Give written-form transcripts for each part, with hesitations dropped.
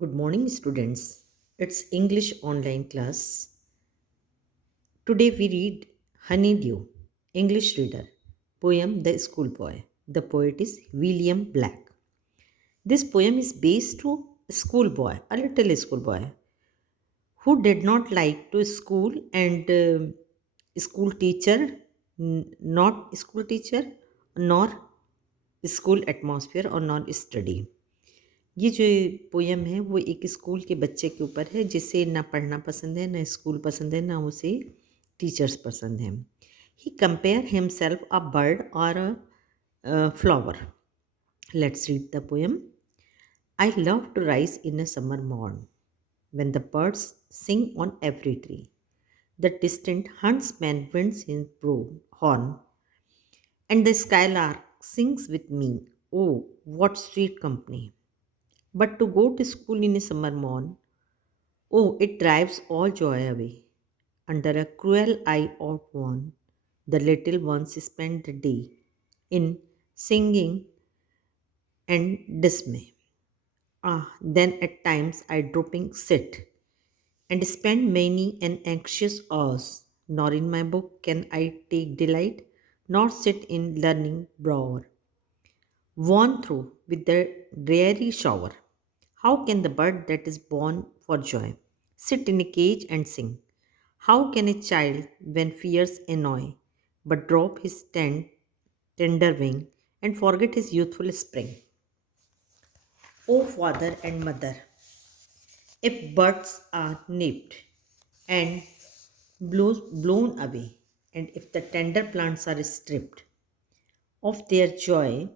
Good morning, students. It's English online class. Today we read Honeydew, English reader, poem The Schoolboy. The poet is William Black. This poem is based to a schoolboy, a little schoolboy, who did not like to school and school teacher, not school teacher, nor school atmosphere or nor study. ये जो poem है वो एक school के बच्चे के ऊपर है जिसे ना पढ़ना पसंद है ना स्कूल पसंद है ना उसे टीचर्स पसंद हैं. He compare himself a bird और a flower. Let's read the poem. I love to rise in a summer morn when the birds sing on every tree. The distant huntsman winds his horn, and the skylark sings with me. Oh, what sweet company! But to go to school in a summer morn, oh, it drives all joy away. Under a cruel eye of one, the little ones spend the day in singing and dismay. Ah, then at times I drooping sit and spend many an anxious hours. Nor in my book can I take delight, nor sit in learning broad, worn through with the dreary shower. How can the bird that is born for joy sit in a cage and sing? How can a child, when fears annoy, but drop his tender wing and forget his youthful spring? O father and mother, if birds are nipped and blown away, and if the tender plants are stripped of their joy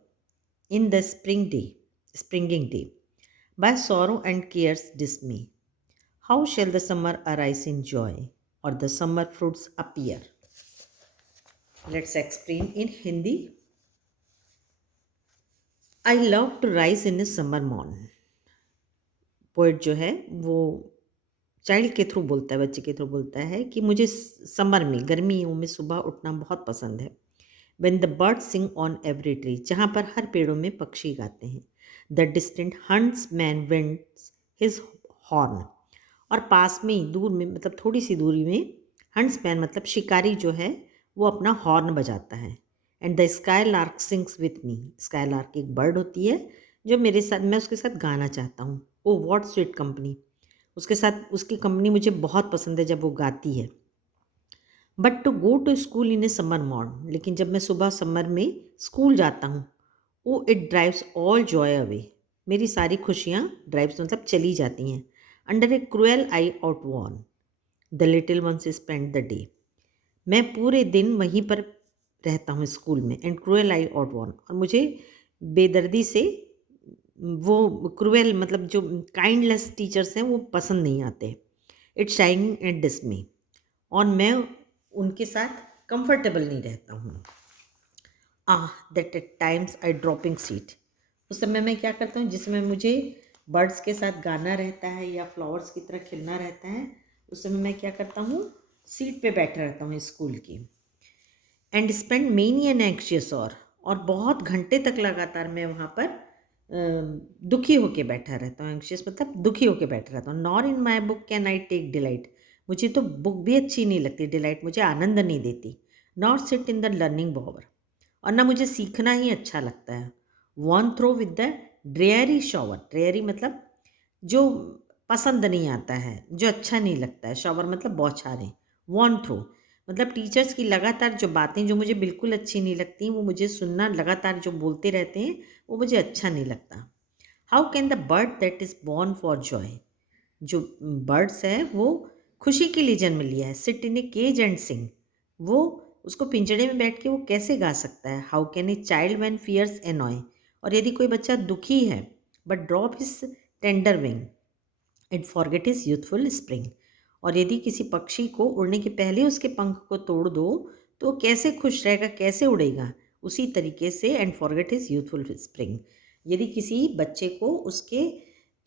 in the springing day, by sorrow and care's dismay, how shall the summer arise in joy, or the summer fruits appear? Let's explain in Hindi. I love to rise in a summer morn. Poet जो है वो child के through बोलता है, बच्चे के through बोलता है कि मुझे समर में, गर्मियों में सुबह उठना बहुत पसंद है. When the birds sing on every tree, जहाँ पर हर पेड़ों में पक्षी गाते हैं. The distant huntsman winds his horn. और पास में ही, दूर में, मतलब थोड़ी सी दूरी में, हंट्समैन मतलब शिकारी जो है वो अपना हॉर्न बजाता है. And the sky lark sings with me. Sky lark एक बर्ड होती है जो मेरे साथ, मैं उसके साथ गाना चाहता हूँ. Oh what sweet company. उसके साथ उसकी कंपनी मुझे बहुत पसंद है जब वो गाती है. But to go to school in a summer morn, लेकिन जब मैं सुबह समर में स्कूल जाता हूँ, oh it drives all joy away. मेरी सारी खुशियाँ, ड्राइव्स मतलब चली जाती हैं. Under a cruel eye outworn, the little ones spend the day. मैं पूरे दिन वहीं पर रहता हूँ स्कूल में. And cruel eye outworn, और मुझे बेदर्दी से वो क्रूएल मतलब जो काइंडलेस टीचर्स हैं वो पसंद नहीं आते. इट्स शाइनिंग एंड डिसमी, और मैं उनके साथ कंफर्टेबल नहीं रहता हूँ. Ah that at times I drooping sit. उस समय मैं क्या करता हूँ, जिस समय मुझे बर्ड्स के साथ गाना रहता है या फ्लावर्स की तरह खिलना रहता है, उस समय मैं क्या करता हूँ, सीट पे बैठा रहता हूँ स्कूल की. And spend many an anxious, और बहुत घंटे तक लगातार मैं वहाँ पर दुखी होके बैठा रहता हूँ. एंक्शियस मतलब दुखी होके बैठा रहता हूँ. Nor in my book can I take delight. मुझे तो बुक भी अच्छी नहीं लगती. डिलाइट मुझे आनंद नहीं देती. Not sit in the learning bower, और ना मुझे सीखना ही अच्छा लगता है. Worn through with the dreary shower. Dreary मतलब जो पसंद नहीं आता है, जो अच्छा नहीं लगता है. शॉवर मतलब बौछारें. वन थ्रो मतलब टीचर्स की लगातार जो बातें जो मुझे बिल्कुल अच्छी नहीं लगती, वो मुझे सुनना, लगातार जो बोलते रहते हैं वो मुझे अच्छा नहीं लगता. How can the bird that is born for joy. जो बर्ड्स है वो खुशी के लिए जन्म लिया है. Sit in a cage and sing, वो उसको पिंजड़े में बैठ के वो कैसे गा सकता है. How can a child when fears annoy. और यदि कोई बच्चा दुखी है but drop his tender wing and forget his youthful spring. और यदि किसी पक्षी को उड़ने के पहले उसके पंख को तोड़ दो तो वो कैसे खुश रहेगा, कैसे उड़ेगा. उसी तरीके से and forget his youthful spring. यदि किसी बच्चे को उसके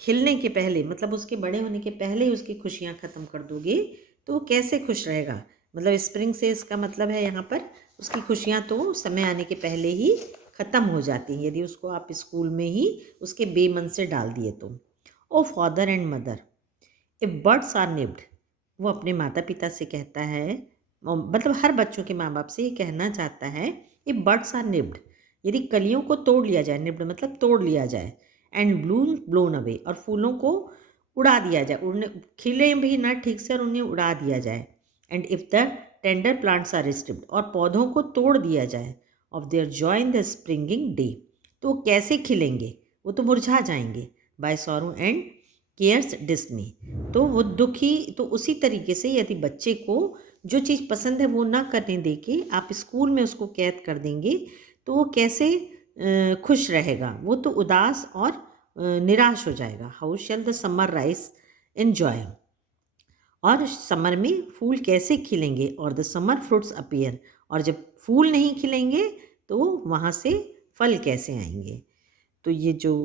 खिलने के पहले, मतलब उसके बड़े होने के पहले ही उसकी खुशियाँ ख़त्म कर दोगे तो वो कैसे खुश रहेगा. मतलब स्प्रिंग से इसका मतलब है यहाँ पर उसकी खुशियाँ तो समय आने के पहले ही ख़त्म हो जाती हैं, यदि उसको आप स्कूल में ही उसके बेमन से डाल दिए तो. Oh father and mother, if birds are nipped, वो अपने माता पिता से कहता है, मतलब हर बच्चों के माँ बाप से ये कहना चाहता है, इफ बर्ड्स आर निप्ड, यदि कलियों को तोड़ लिया जाए, निप्ड मतलब तोड़ लिया जाए, एंड ब्लूम ब्लोन अवे, और फूलों को उड़ा दिया जाए, उड़ने खिले भी ना ठीक से और उन्हें उड़ा दिया जाए, and if the tender plants are stripped, और पौधों को तोड़ दिया जाए, of their joy in the springing day, तो वो कैसे खिलेंगे, वो तो मुरझा जाएंगे, by sorrow and care's dismay, तो वो दुखी, तो उसी तरीके से यदि बच्चे को जो चीज़ पसंद है वो ना करने दे के आप स्कूल में उसको कैद कर देंगे, तो वो कैसे खुश रहेगा, वो तो उदास और निराश हो जाएगा। How shell the summer rice in joy, और समर में फूल कैसे खिलेंगे, और द समर फ्रूट्स अपीयर, और जब फूल नहीं खिलेंगे तो वहाँ से फल कैसे आएंगे। तो ये जो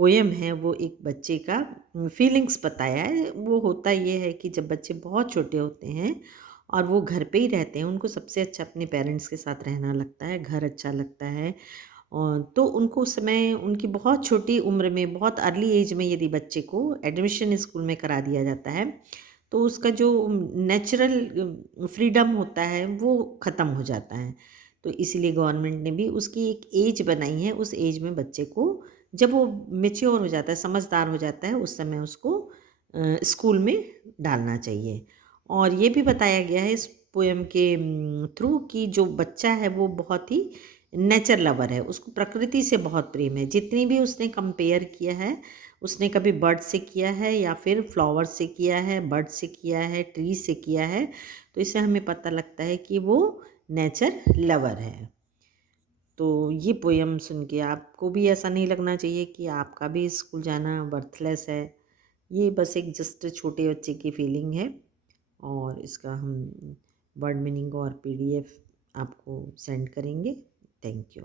पोएम है वो एक बच्चे का फीलिंग्स बताया है। वो होता ये है कि जब बच्चे बहुत छोटे होते हैं और वो घर पे ही रहते हैं, उनको सबसे अच्छा अपने पेरेंट्स के साथ रहना लगता है, घर अच्छा लगता है, और तो उनको उस समय उनकी बहुत छोटी उम्र में, बहुत अर्ली एज में यदि बच्चे को एडमिशन स्कूल में करा दिया जाता है, तो उसका जो नेचुरल फ्रीडम होता है वो ख़त्म हो जाता है। तो इसीलिए गवर्नमेंट ने भी उसकी एक एज बनाई है, उस एज में बच्चे को, जब वो मैच्योर हो जाता है, समझदार हो जाता है, उस समय उसको स्कूल में डालना चाहिए। और ये भी बताया गया है इस पोएम के थ्रू कि जो बच्चा है वो बहुत ही नेचर लवर है, उसको प्रकृति से बहुत प्रेम है। जितनी भी उसने कंपेयर किया है, उसने कभी बर्ड से किया है या फिर फ्लावर से किया है, बर्ड से किया है, ट्री से किया है, तो इससे हमें पता लगता है कि वो नेचर लवर है। तो ये पोएम सुन के आपको भी ऐसा नहीं लगना चाहिए कि आपका भी स्कूल जाना वर्थलेस है। ये बस एक जस्ट छोटे बच्चे की फीलिंग है, और इसका हम वर्ड मीनिंग और पीडीएफ आपको सेंड करेंगे। Thank you.